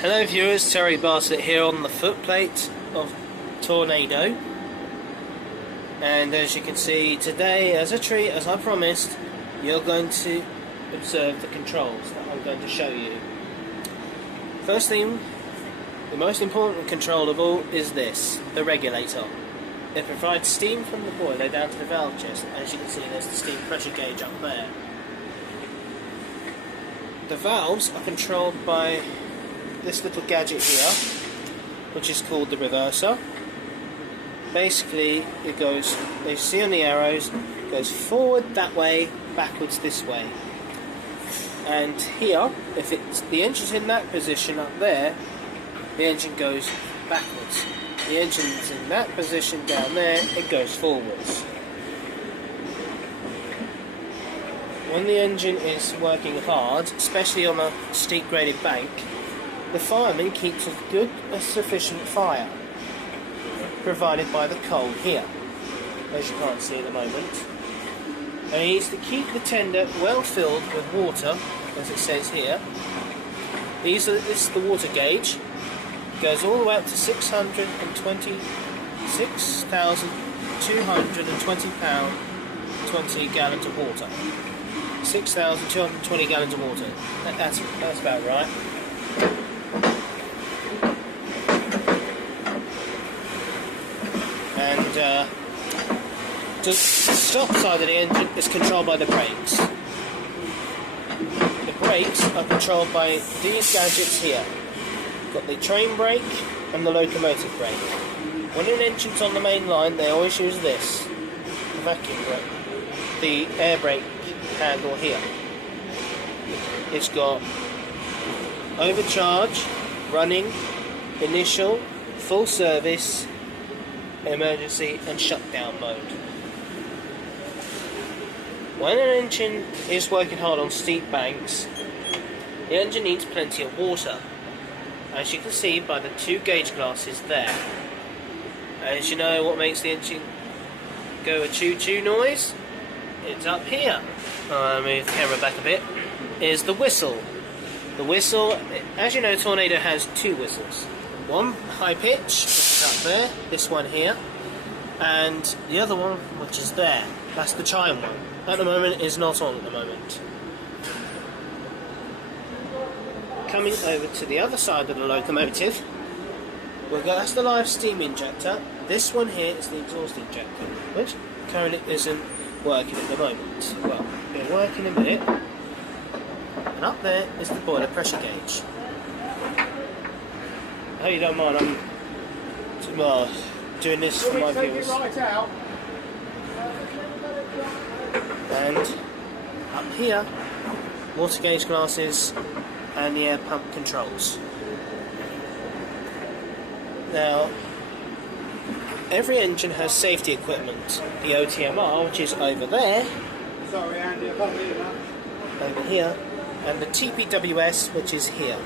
Hello viewers, Terry Bartlett here on the footplate of Tornado, and as you can see today, as a treat, as I promised, you're going to observe the controls that I'm going to show you. First thing, the most important control of all is this, the regulator. It provides steam from the boiler down to the valve chest. As you can see, there's the steam pressure gauge up there. The valves are controlled by this little gadget here, which is called the reverser. Basically, it goes, as you see on the arrows, it goes forward that way, backwards this way. And here, if the engine's in that position up there, the engine goes backwards. The engine's in that position down there, it goes forwards. When the engine is working hard, especially on a steep graded bank, the fireman keeps a good, sufficient fire, provided by the coal here, as you can't see at the moment. And he needs to keep the tender well filled with water, as it says here. This is the water gauge. It goes all the way up to 6,220 gallons of water. 6,220 gallons of water. That's about right. And the stop side of the engine is controlled by the brakes. The brakes are controlled by these gadgets here. You've got the train brake and the locomotive brake. When an engine's on the main line, they always use this, the vacuum brake, the air brake handle here. It's got overcharge, running, initial, full service, emergency and shutdown mode. When an engine is working hard on steep banks, the engine needs plenty of water, as you can see by the two gauge glasses there. As you know, what makes the engine go a choo-choo noise? It's up here. I'll move the camera back a bit. Is the whistle. The whistle, as you know, Tornado has two whistles. One high pitch, which is up there, this one here, and the other one, which is there. That's the chime one. At the moment, it is not on at the moment. Coming over to the other side of the locomotive, that's the live steam injector. This one here is the exhaust injector, which currently isn't working at the moment. Well, it'll work in a minute. And up there is the boiler pressure gauge. I hope you don't mind, I'm doing this for my viewers. And up here, water gauge glasses and the air pump controls. Now, every engine has safety equipment. The OTMR, which is over there, sorry Andy, I can't hear that. over here, and the TPWS, which is here.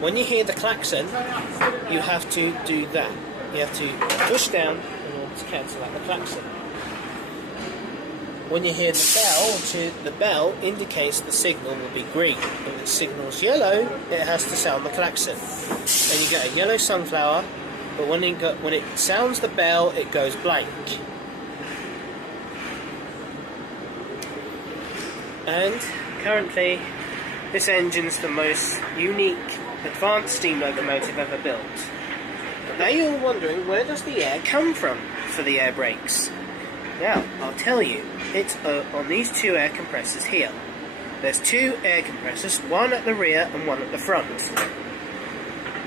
When you hear the klaxon, you have to do that. You have to push down in order to cancel out the klaxon. When you hear the bell, the bell indicates the signal will be green. If it signals yellow, it has to sound the klaxon. And you get a yellow sunflower, but when it sounds the bell, it goes blank. And currently, this engine's the most unique advanced steam locomotive ever built. But now you're wondering, where does the air come from for the air brakes? Now, I'll tell you, it's on these two air compressors here. There's two air compressors, one at the rear and one at the front,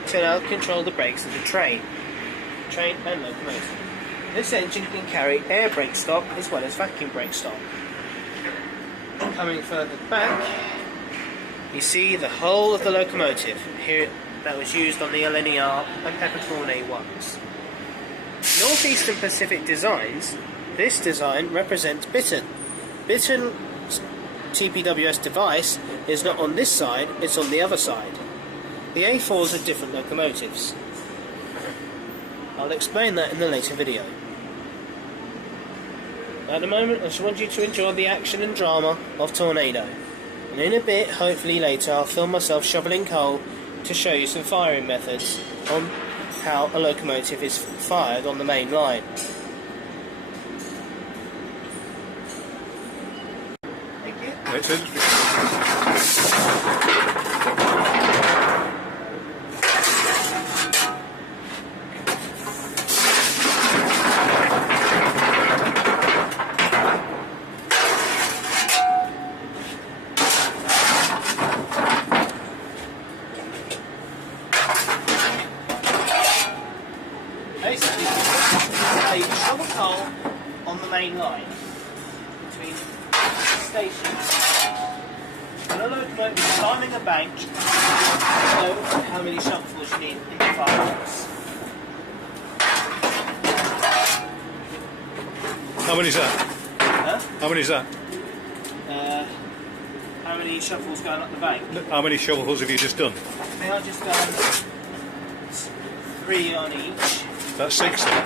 to now control the brakes of the train and locomotive. This engine can carry air brake stock as well as vacuum brake stock. Coming further back, you see the whole of the locomotive here that was used on the LNER and Peppercorn A1s. Northeastern Pacific Designs, this design represents Bitton. Bitton's TPWS device is not on this side, it's on the other side. The A4s are different locomotives. I'll explain that in the later video. At the moment, I just want you to enjoy the action and drama of Tornado. And in a bit, hopefully later, I'll film myself shoveling coal to show you some firing methods on how a locomotive is fired on the main line. Thank you. Basically, a shovel hole on the main line between stations. When a locomotive is climbing a bank, you know how many shovelfuls you need in the firebox. How many is that? Huh? How many is that? How many shovels going up the bank? How many shovelfuls have you just done? They are just done 3 on each. That's 6 then.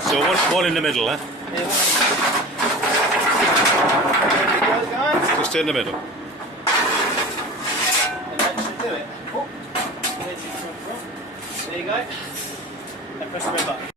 So one in the middle, eh? There we go, guys. Just in the middle. And that should do it. Oh, where's it come from? There you go. And press the red button.